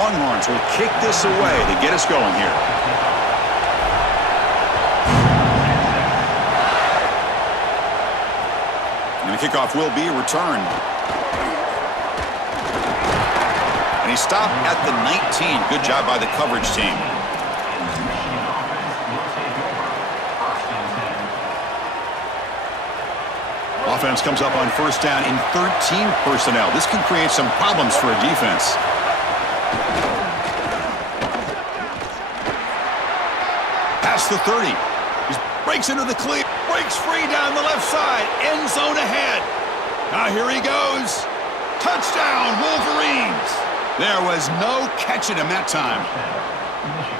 Longhorns will kick this away to get us going here. And the kickoff will be returned. And he stopped at the 19. Good job by the coverage team. Offense comes up on first down in 13 personnel. This can create some problems for a defense. Past the 30. He breaks into the clear. Breaks free down the left side. End zone ahead. Now here he goes. Touchdown, Wolverines. There was no catching him that time.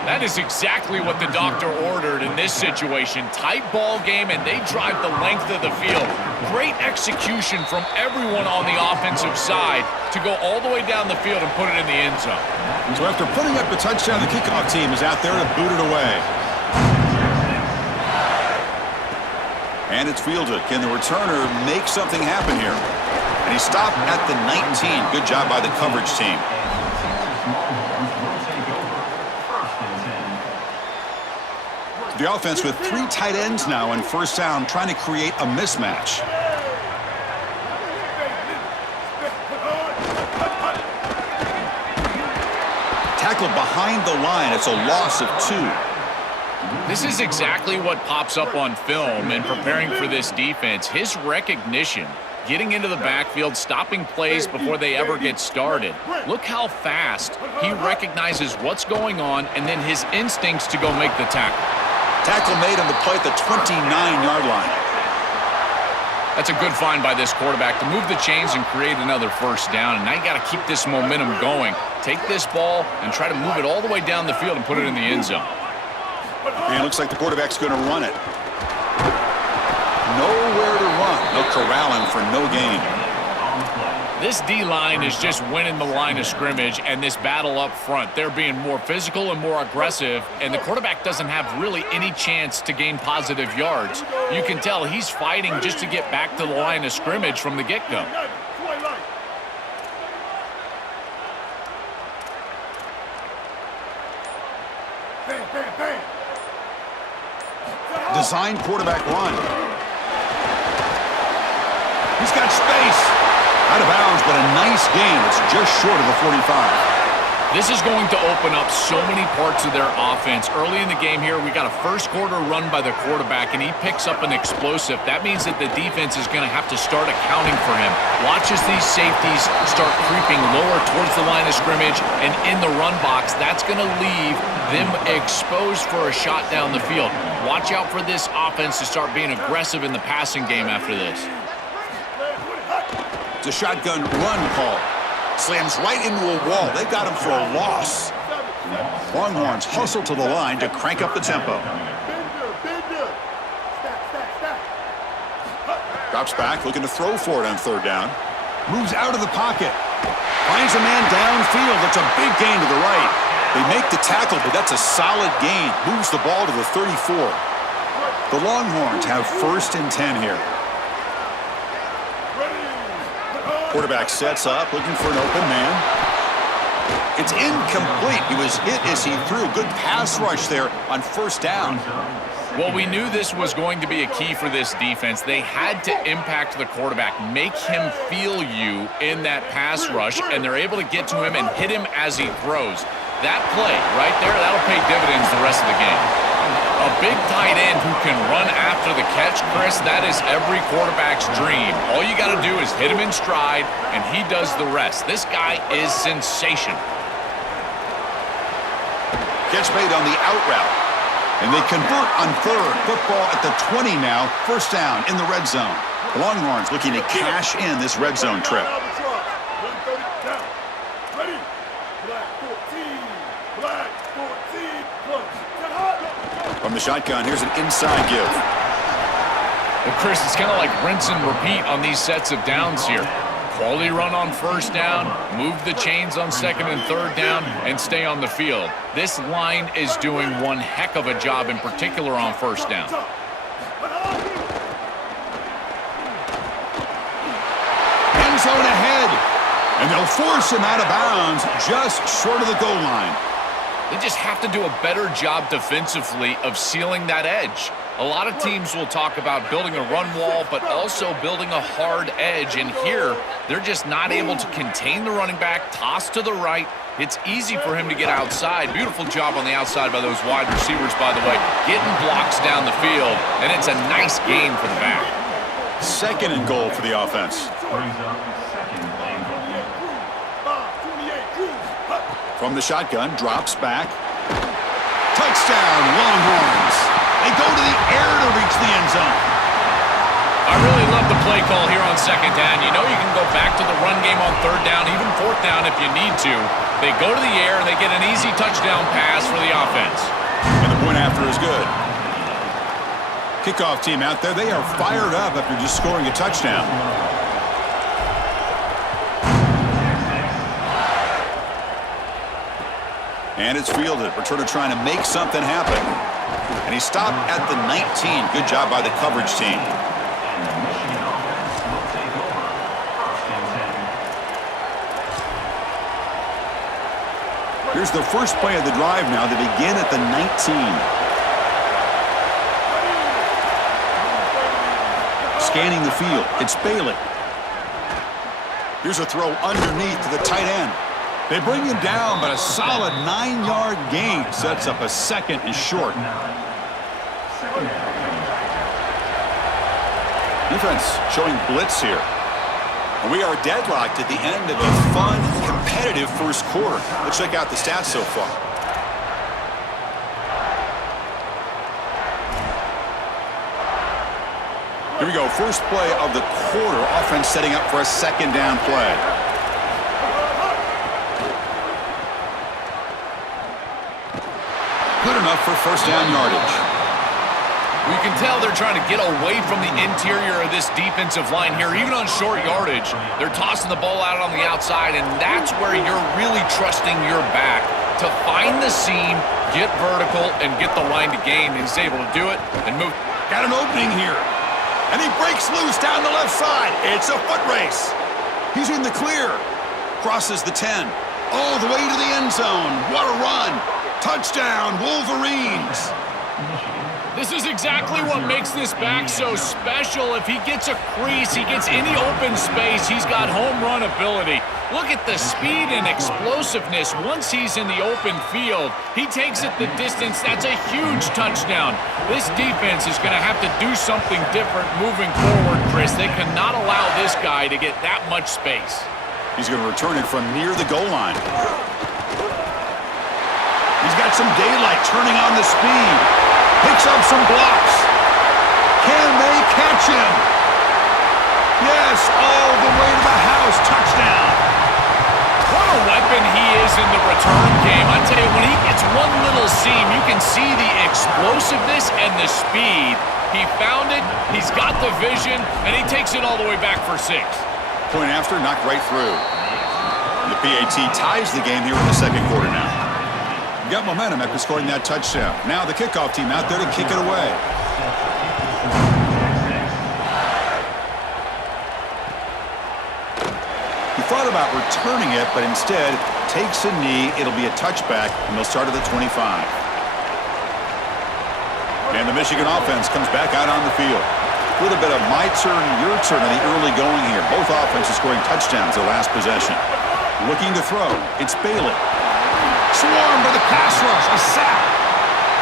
That is exactly what the doctor ordered in this situation. Tight ball game, and they drive the length of the field. Great execution from everyone on the offensive side to go all the way down the field and put it in the end zone. So after putting up the touchdown, the kickoff team is out there to boot it away. And it's fielded. Can the returner make something happen here? And he stopped at the 19. Good job by the coverage team. The offense with 3 tight ends now on first down, trying to create a mismatch. Tackled behind the line. It's a loss of 2. This is exactly what pops up on film in preparing for this defense. His recognition, getting into the backfield, stopping plays before they ever get started. Look how fast he recognizes what's going on and then his instincts to go make the tackle. Tackle made on the play at the 29-yard line. That's a good find by this quarterback to move the chains and create another first down. And now you got to keep this momentum going. Take this ball and try to move it all the way down the field and put it in the end zone. And it looks like the quarterback's going to run it. Nowhere to run. They'll corral him for no gain. This D-line is just winning the line of scrimmage, and this battle up front. They're being more physical and more aggressive, and the quarterback doesn't have really any chance to gain positive yards. You can tell he's fighting just to get back to the line of scrimmage from the get-go. Design quarterback run. He's got space. Out of bounds, but a nice gain. It's just short of the 45. This is going to open up so many parts of their offense. Early in the game here, we got a first quarter run by the quarterback, and he picks up an explosive. That means that the defense is going to have to start accounting for him. Watch as these safeties start creeping lower towards the line of scrimmage and in the run box. That's going to leave them exposed for a shot down the field. Watch out for this offense to start being aggressive in the passing game after this. It's a shotgun run call. Slams right into a wall. They got him for a loss. Longhorns hustle to the line to crank up the tempo. Drops back, looking to throw for it on third down. Moves out of the pocket. Finds a man downfield. That's a big gain to the right. They make the tackle, but that's a solid gain. Moves the ball to the 34. The Longhorns have first and 10 here. Quarterback sets up, looking for an open man. It's incomplete. He was hit as he threw. Good pass rush there on first down. Well, we knew this was going to be a key for this defense. They had to impact the quarterback, make him feel you in that pass rush, and they're able to get to him and hit him as he throws. That play right there, that'll pay dividends the rest of the game. A big tight end who can run after the catch, Chris, that is every quarterback's dream. All you got to do is hit him in stride, and he does the rest. This guy is sensational. Gets made on the out route. And they convert on third. Football at the 20 now. First down in the red zone. Longhorns looking to cash in this red zone trip. From the shotgun, here's an inside give. Well, Chris, it's kind of like rinse and repeat on these sets of downs here. Quality run on first down, move the chains on second and third down, and stay on the field. This line is doing one heck of a job, in particular on first down. End zone ahead. And And they'll force him out of bounds just short of the goal line. They just have to do a better job defensively of sealing that edge. A lot of teams will talk about building a run wall, but also building a hard edge. And here, they're just not able to contain the running back, toss to the right. It's easy for him to get outside. Beautiful job on the outside by those wide receivers, by the way, getting blocks down the field. And it's a nice gain for the back. 2nd and goal for the offense. From the shotgun, drops back. Touchdown, Longhorns. They go to the air to reach the end zone. I really love the play call here on 2nd down. You know you can go back to the run game on 3rd down, even 4th down if you need to. They go to the air and they get an easy touchdown pass for the offense. And the point after is good. Kickoff team out there, they are fired up after just scoring a touchdown. And it's fielded. Returner trying to make something happen. And he stopped at the 19. Good job by the coverage team. Here's the first play of the drive now. They begin at the 19. Scanning the field. It's Bailey. Here's a throw underneath to the tight end. They bring him down, but a solid 9-yard gain sets up a 2nd and short. Defense showing blitz here. And we are deadlocked at the end of a fun, competitive first quarter. Let's check out the stats so far. Here we go, first play of the quarter. Offense setting up for a 2nd down play. Good enough for 1st down yardage. You can tell they're trying to get away from the interior of this defensive line here. Even on short yardage, they're tossing the ball out on the outside, and that's where you're really trusting your back to find the seam, get vertical, and get the line to gain. And he's able to do it and move. Got an opening here. And he breaks loose down the left side. It's a foot race. He's in the clear. Crosses the 10. All the way to the end zone. What a run. Touchdown, Wolverines. This is exactly what makes this back so special. If he gets a crease, he gets any open space, he's got home run ability. Look at the speed and explosiveness. Once he's in the open field, he takes it the distance. That's a huge touchdown. This defense is going to have to do something different moving forward, Chris. They cannot allow this guy to get that much space. He's going to return it from near the goal line. He's got some daylight turning on the speed. Picks up some blocks. Can they catch him? Yes, all the way to the house. Touchdown. What a weapon he is in the return game. I tell you, when he gets one little seam, you can see the explosiveness and the speed. He found it, he's got the vision, and he takes it all the way back for 6. Point after, knocked right through. And the PAT ties the game here in the 2nd quarter now. Got momentum after scoring that touchdown. Now the kickoff team out there to kick it away. He thought about returning it, but instead takes a knee. It'll be a touchback, and they'll start at the 25. And the Michigan offense comes back out on the field. A little bit of my turn, your turn in the early going here. Both offenses scoring touchdowns their last possession. Looking to throw. It's Bailey. Swarmed by the pass rush, a sack.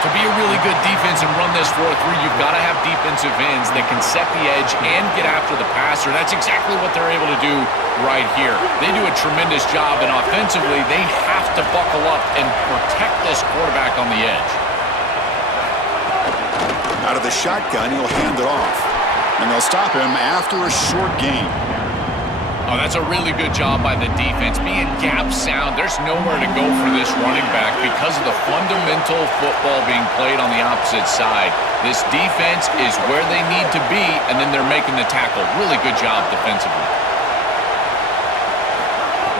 To be a really good defense and run this 4-3, you've got to have defensive ends that can set the edge and get after the passer. That's exactly what they're able to do right here. They do a tremendous job, and offensively, they have to buckle up and protect this quarterback on the edge. Out of the shotgun, he'll hand it off. And they'll stop him after a short gain. Oh, that's a really good job by the defense. Being gap sound, there's nowhere to go for this running back because of the fundamental football being played on the opposite side. This defense is where they need to be, and then they're making the tackle. Really good job defensively.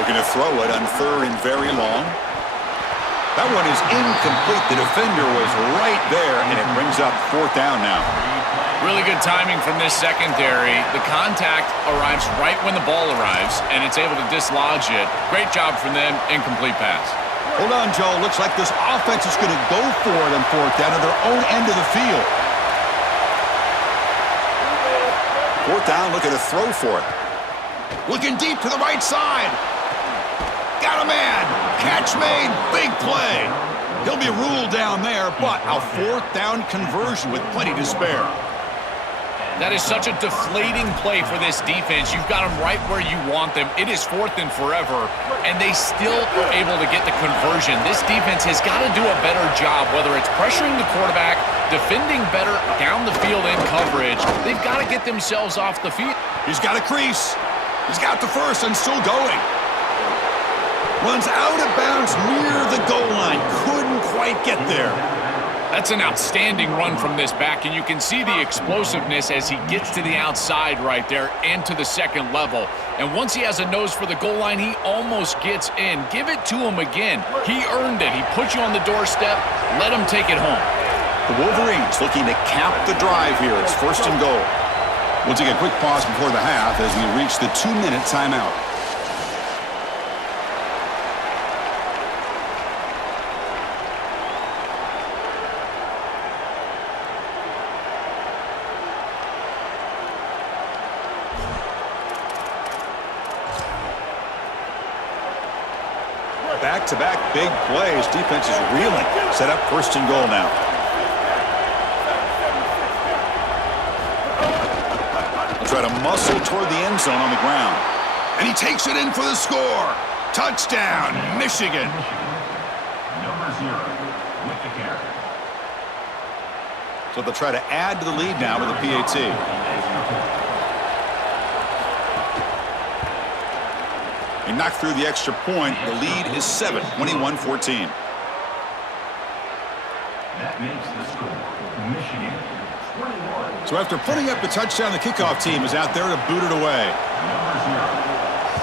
Looking to throw it on 3rd and very long. That one is incomplete. The defender was right there, and it brings up 4th down now. Really good timing from this secondary. The contact arrives right when the ball arrives, and it's able to dislodge it. Great job from them. Incomplete pass. Hold on, Joe. Looks like this offense is going to go for it on fourth down at their own end of the field. Fourth down, looking to throw for it. Looking deep to the right side. Got a man. Catch made. Big play. He'll be ruled down there, but a fourth down conversion with plenty to spare. That is such a deflating play for this defense. You've got them right where you want them. It is fourth and forever, and they still are able to get the conversion. This defense has got to do a better job, whether it's pressuring the quarterback, defending better down the field in coverage. They've got to get themselves off the field. He's got a crease. He's got the first and still going. Runs out of bounds near the goal line. Couldn't quite get there. That's an outstanding run from this back, and you can see the explosiveness as he gets to the outside right there and to the second level. And once he has a nose for the goal line, he almost gets in. Give it to him again. He earned it. He put you on the doorstep. Let him take it home. The Wolverines looking to cap the drive here. It's first and goal. We'll take a quick pause before the half as we reach the 2-minute timeout. Back-to-back big plays. Defense is reeling. Set up first and goal now. They'll try to muscle toward the end zone on the ground. And he takes it in for the score. Touchdown, Michigan. Number 0 with the carry. So they'll try to add to the lead now with a PAT. He knocked through the extra point. The lead is 7, 21-14. That makes the score Michigan 21. So after putting up the touchdown, the kickoff team is out there to boot it away. Number 0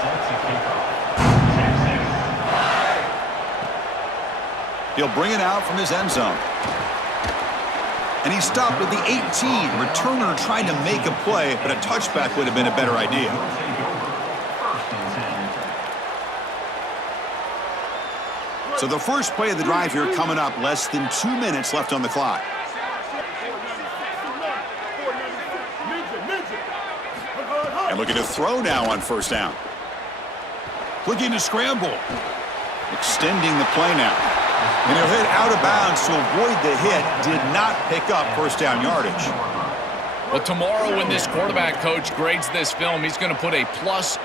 sets a kickoff. He'll bring it out from his end zone. And he stopped at the 18. Returner trying to make a play, but a touchback would have been a better idea. So the first play of the drive here coming up, less than 2 minutes left on the clock. And looking to throw now on first down. Looking to scramble. Extending the play now. And he'll hit out of bounds to avoid the hit. Did not pick up first down yardage. But tomorrow when this quarterback coach grades this film, he's going to put a plus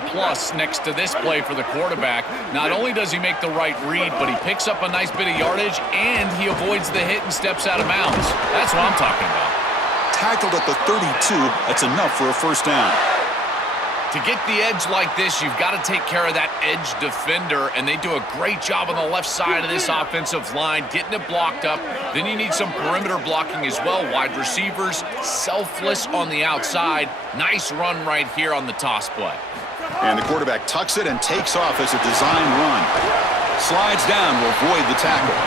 next to this play for the quarterback. Not only does he make the right read, but he picks up a nice bit of yardage and he avoids the hit and steps out of bounds. That's what I'm talking about. Tackled at the 32. That's enough for a first down. To get the edge like this, you've got to take care of that edge defender, and they do a great job on the left side of this offensive line, getting it blocked up. Then you need some perimeter blocking as well. Wide receivers, selfless on the outside. Nice run right here on the toss play. And the quarterback tucks it and takes off as a design run. Slides down to avoid the tackle.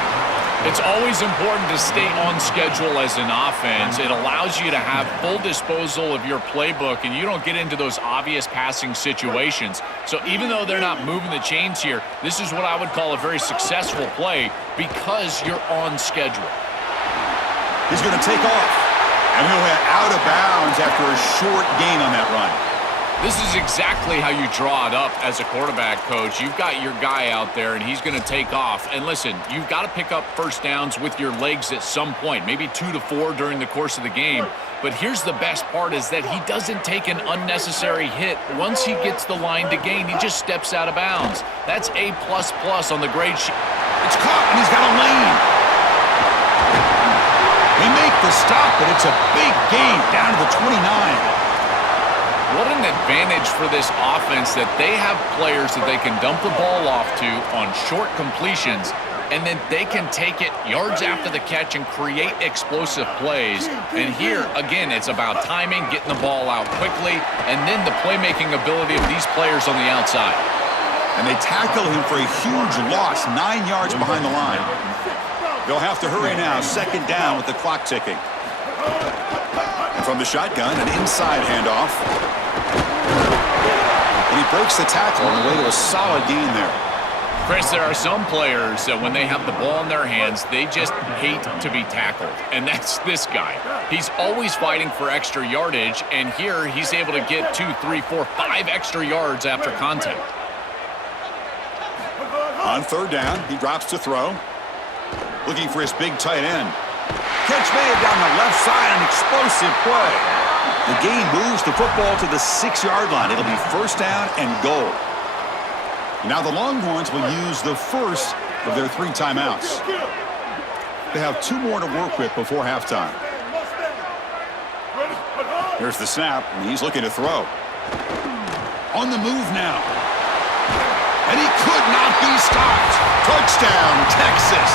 It's always important to stay on schedule as an offense. It allows you to have full disposal of your playbook, and you don't get into those obvious passing situations. So even though they're not moving the chains here, this is what I would call a very successful play because you're on schedule. He's going to take off, and he'll head out of bounds after a short gain on that run. This is exactly how you draw it up as a quarterback coach. You've got your guy out there, and he's going to take off. And listen, you've got to pick up first downs with your legs at some point, maybe 2 to 4 during the course of the game. But here's the best part is that he doesn't take an unnecessary hit. Once he gets the line to gain, he just steps out of bounds. That's A++ on the grade sheet. It's caught, and he's got a lane. They make the stop, but it's a big gain down to the 29. What an advantage for this offense that they have players that they can dump the ball off to on short completions, and then they can take it yards after the catch and create explosive plays. And here, again, it's about timing, getting the ball out quickly, and then the playmaking ability of these players on the outside. And they tackle him for a huge loss, 9 yards behind the line. They'll have to hurry now, second down with the clock ticking. From the shotgun, an inside handoff. And he breaks the tackle on the way to a solid gain there. Chris, there are some players that when they have the ball in their hands, they just hate to be tackled. And that's this guy. He's always fighting for extra yardage, and here he's able to get 2, 3, 4, 5 extra yards after contact. On third down, he drops to throw. Looking for his big tight end. Catch made down the left side, an explosive play. The gain moves the football to the 6-yard line. It'll be first down and goal. Now the Longhorns will use the first of their 3 timeouts. They have 2 more to work with before halftime. Here's the snap, and he's looking to throw. On the move now. And he could not be stopped. Touchdown, Texas.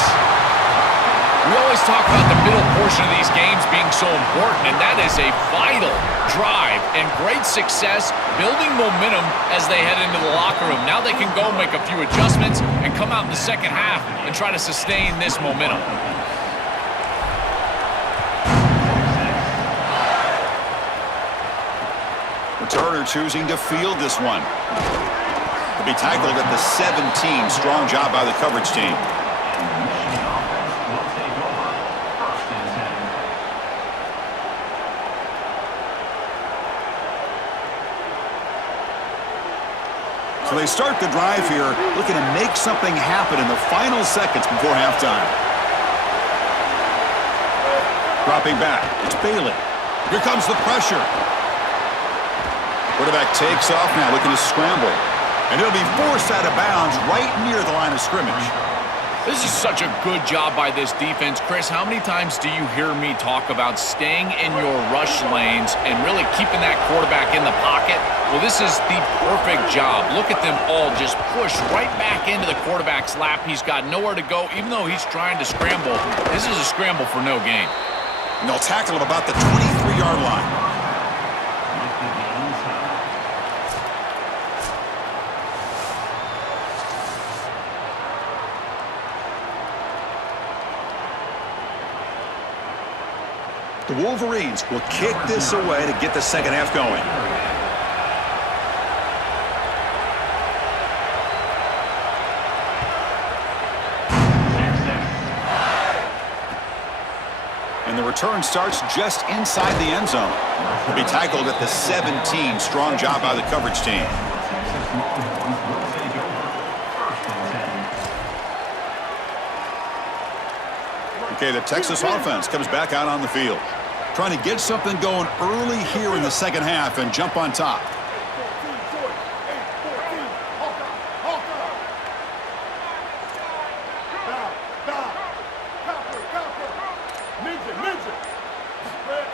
We always talk about the middle portion of these games being so important, and that is a vital drive and great success, building momentum as they head into the locker room. Now they can go make a few adjustments and come out in the second half and try to sustain this momentum. Returner choosing to field this one. He'll be tackled at the 17. Strong job by the coverage team. So they start the drive here, looking to make something happen in the final seconds before halftime. Dropping back, it's Bailey. Here comes the pressure. Quarterback takes off now, looking to scramble. And he'll be forced out of bounds right near the line of scrimmage. This is such a good job by this defense. Chris, how many times do you hear me talk about staying in your rush lanes and really keeping that quarterback in the pocket? Well, this is the perfect job. Look at them all just push right back into the quarterback's lap. He's got nowhere to go, even though he's trying to scramble. This is a scramble for no gain. And they'll tackle him about the 23-yard line. The Wolverines will kick this away to get the second half going. And the return starts just inside the end zone. He'll be tackled at the 17. Strong job by the coverage team. Okay, the Texas offense comes back out on the field, trying to get something going early here in the second half and jump on top.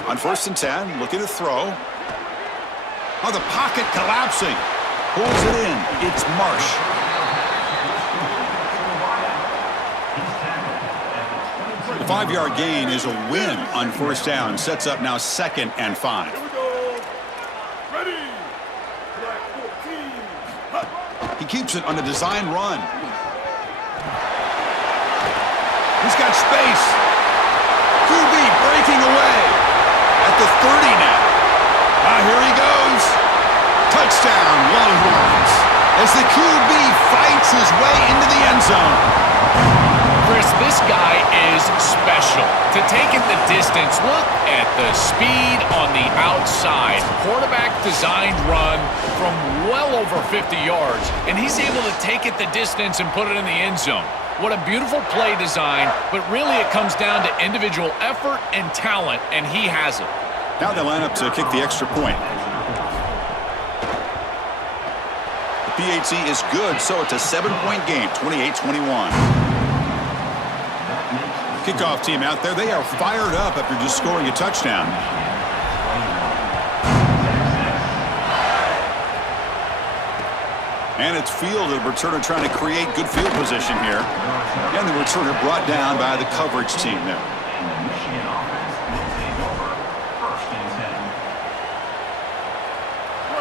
On 1st and 10, looking to throw. Oh, the pocket collapsing. Pulls it in. It's Marsh. The 5-yard gain is a win on 1st down. Sets up now 2nd and 5. He keeps it on a design run. He's got space. QB breaking away at the 30 now. Here he goes. Touchdown, Longhorns, as the QB fights his way into the end zone. Chris, this guy is special. To take it the distance, look at the speed on the outside. Quarterback designed run from well over 50 yards, and he's able to take it the distance and put it in the end zone. What a beautiful play design, but really it comes down to individual effort and talent, and he has it. Now they line up to kick the extra point. The PAT is good, so it's a 7-point game, 28-21. Kickoff team out there, they are fired up after just scoring a touchdown. And it's fielded. Returner trying to create good field position here. And the returner brought down by the coverage team there.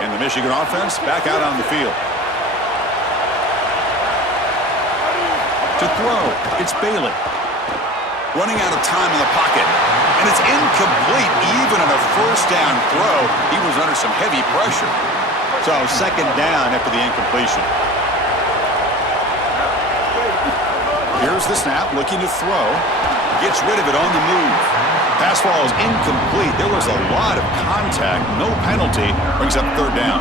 And the Michigan offense back out on the field. To throw, it's Bailey. running out of time in the pocket. And it's incomplete even on a first down throw. He was under some heavy pressure. So second down after the incompletion. Here's the snap, looking to throw. Gets rid of it on the move. Pass ball is incomplete. There was a lot of contact. No penalty. Brings up third down.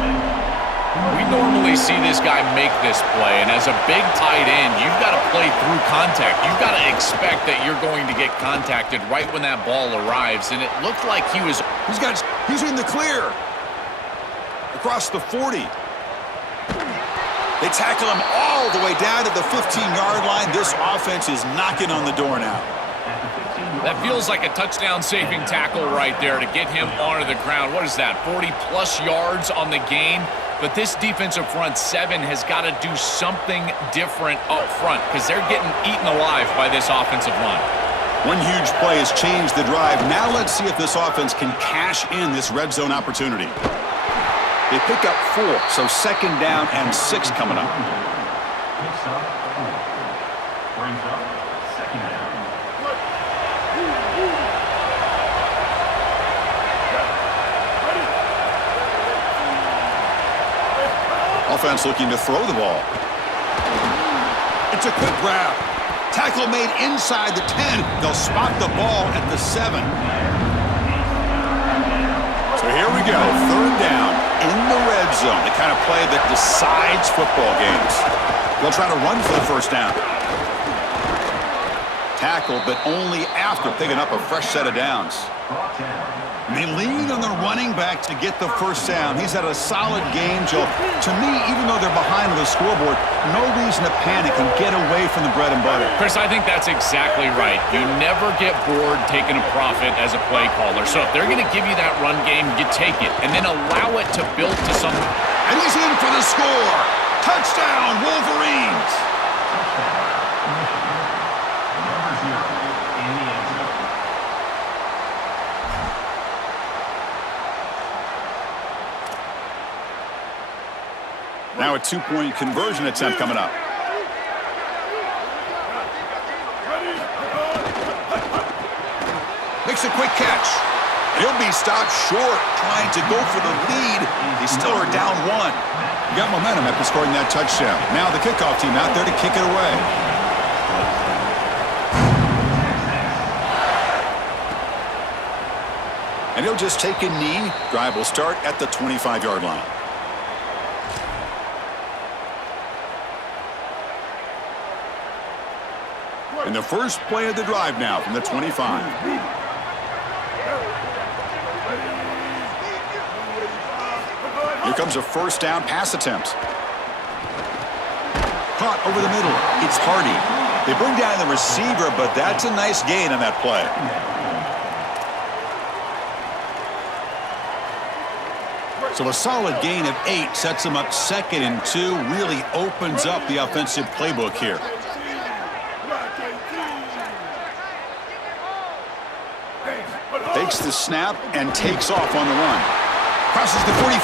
We normally see this guy make this play, and as a big tight end, you've got to play through contact. You've got to expect that you're going to get contacted right when that ball arrives, and it looked like he was... He's in the clear. Across the 40. They tackle him all the way down to the 15-yard line. This offense is knocking on the door now. That feels like a touchdown-saving tackle right there to get him onto the ground. What is that, 40-plus yards on the gain? But this defensive front seven has got to do something different up front because they're getting eaten alive by this offensive line. One huge play has changed the drive. Now let's see if this offense can cash in this red zone opportunity. They pick up 4, so second down and 6 coming up. Picks up 4. Brings up second down. Offense looking to throw the ball. It's a quick grab. Tackle made inside the 10. They'll spot the ball at the 7. So here we go. Third down in the red zone. The kind of play that decides football games. They'll try to run for the first down. Tackle, but only after picking up a fresh set of downs. And they lean on the running back to get the first down. He's had a solid game, Joe. To me, even though they're behind on the scoreboard, no reason to panic and get away from the bread and butter. Chris, I think that's exactly right. You never get bored taking a profit as a play caller. So if they're going to give you that run game, you take it and then allow it to build to something. And he's in for the score. Touchdown, Wolverines. Number 0 in the end zone. Now a 2-point conversion attempt coming up. Makes a quick catch. He'll be stopped short, trying to go for the lead. They still are down 1. Got momentum after scoring that touchdown. Now the kickoff team out there to kick it away. And he'll just take a knee. Drive will start at the 25-yard line. And the first play of the drive now from the 25. Here comes a first down pass attempt. Caught over the middle. It's Hardy. They bring down the receiver, but that's a nice gain on that play. So a solid gain of 8 sets them up 2nd and 2. Really opens up the offensive playbook here. Takes the snap and takes off on the run. Crosses the 45.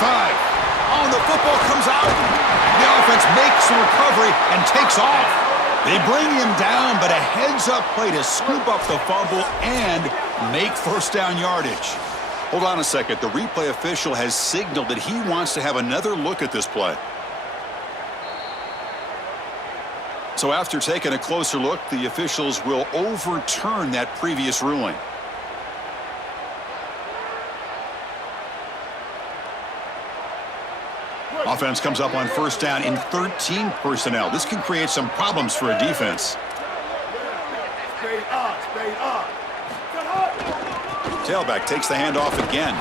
Oh, and the football comes out. The offense makes the recovery and takes off. They bring him down, but a heads-up play to scoop up the fumble and make first down yardage. Hold on a second. The replay official has signaled that he wants to have another look at this play. So after taking a closer look, the officials will overturn that previous ruling. Offense comes up on first down in 13 personnel. This can create some problems for a defense. Tailback takes the handoff again.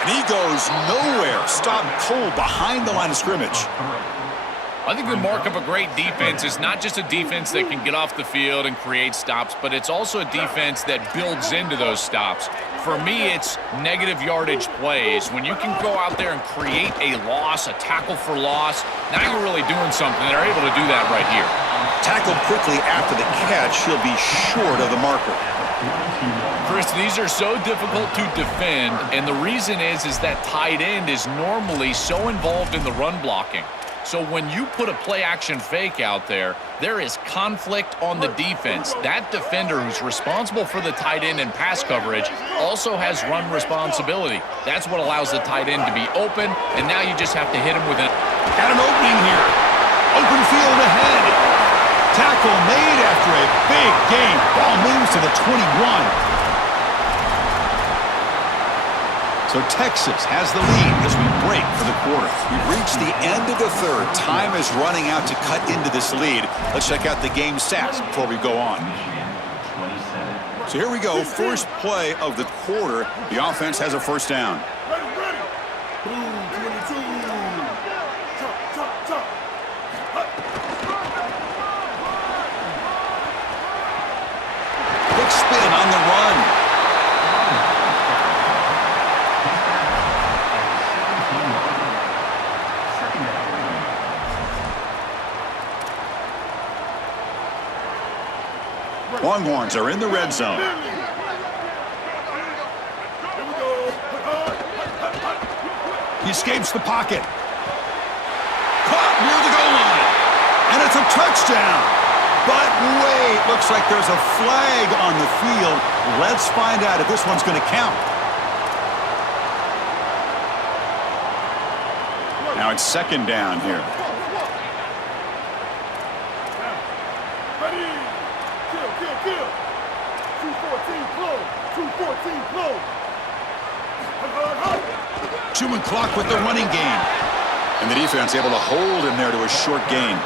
And he goes nowhere. Stopped cold behind the line of scrimmage. I think the mark of a great defense is not just a defense that can get off the field and create stops, but it's also a defense that builds into those stops. For me, it's negative yardage plays. When you can go out there and create a loss, a tackle for loss, now you're really doing something. They're able to do that right here. Tackled quickly after the catch. He'll be short of the marker. Chris, these are so difficult to defend, and the reason is that tight end is normally so involved in the run blocking. So when you put a play-action fake out there, there is conflict on the defense. That defender who's responsible for the tight end and pass coverage also has run responsibility. That's what allows the tight end to be open, and now you just have to hit him with an... Got an opening here. Open field ahead. Tackle made after a big gain. Ball moves to the 21. So Texas has the lead as we break for the quarter. We've reached the end of the third. Time is running out to cut into this lead. Let's check out the game stats before we go on. So here we go. First play of the quarter. The offense has a first down. Quick spin on the run. Longhorns are in the red zone. He escapes the pocket. Caught near the goal line. And it's a touchdown. But wait, looks like there's a flag on the field. Let's find out if this one's going to count. Now it's second down here. Kill. 214 close. 214 close. 2-man clock with the running game. And the defense able to hold him there to a short gain.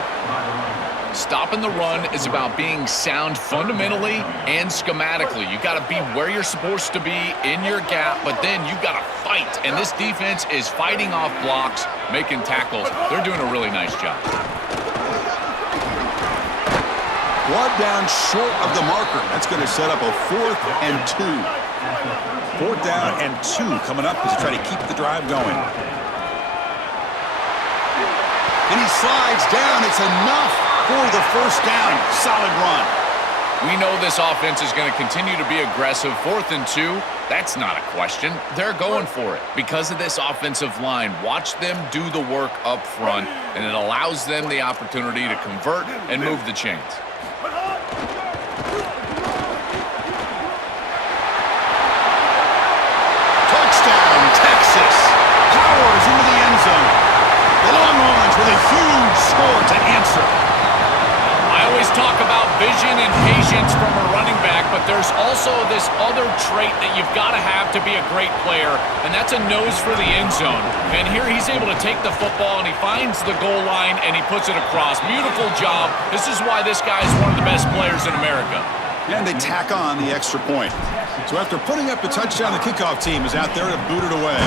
Stopping the run is about being sound fundamentally and schematically. You got to be where you're supposed to be in your gap, but then you got to fight. And this defense is fighting off blocks, making tackles. They're doing a really nice job. Blood down short of the marker. That's going to set up a 4th and 2. 4th down and 2 coming up as they try to keep the drive going. And he slides down. It's enough for the first down. Solid run. We know this offense is going to continue to be aggressive. 4th and 2, that's not a question. They're going for it because of this offensive line. Watch them do the work up front, and it allows them the opportunity to convert and move the chains. Touchdown, Texas. Powers into the end zone. The Longhorns with a huge score to answer. I always talk about vision and patience from a running back, but there's also this other trait that you've got to have to be a great player, and that's a nose for the end zone. And here he's able to take the football, and he finds the goal line, and he puts it across. Beautiful job. This is why this guy is one of the best players in America. And they tack on the extra point. So after putting up the touchdown, the kickoff team is out there to boot it away.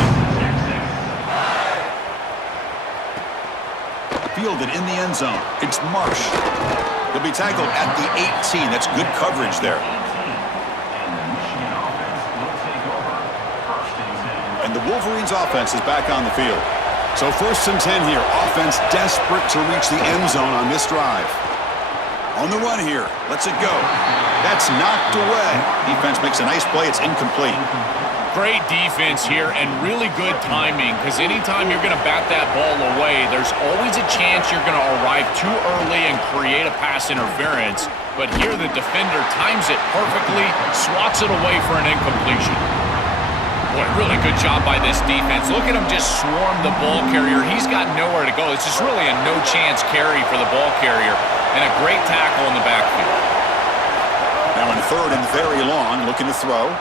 Fielded in the end zone. It's Marsh. He'll be tackled at the 18. That's good coverage there. And the Wolverines offense is back on the field. So 1st and 10 here. Offense desperate to reach the end zone on this drive. On the run here. Lets it go. That's knocked away. Defense makes a nice play. It's incomplete. Great defense here and really good timing, because anytime you're going to bat that ball away, there's always a chance you're going to arrive too early and create a pass interference. But here the defender times it perfectly, swats it away for an incompletion. Boy, really good job by this defense. Look at him just swarm the ball carrier. He's got nowhere to go. It's just really a no-chance carry for the ball carrier, and a great tackle in the backfield. Now in 3rd and very long, looking to throw.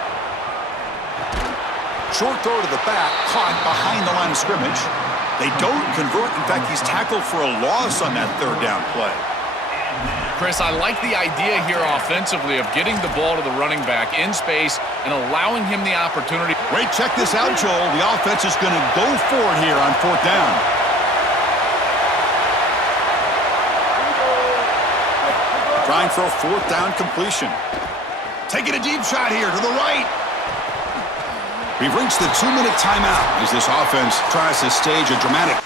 Short throw to the back, caught behind the line of scrimmage. They don't convert. In fact, he's tackled for a loss on that 3rd down play. Chris, I like the idea here offensively of getting the ball to the running back in space and allowing him the opportunity. Wait, check this out, Joel. The offense is going to go for it here on 4th down. Trying for a 4th down completion. Taking a deep shot here to the right. We've reached the 2-minute timeout as this offense tries to stage a dramatic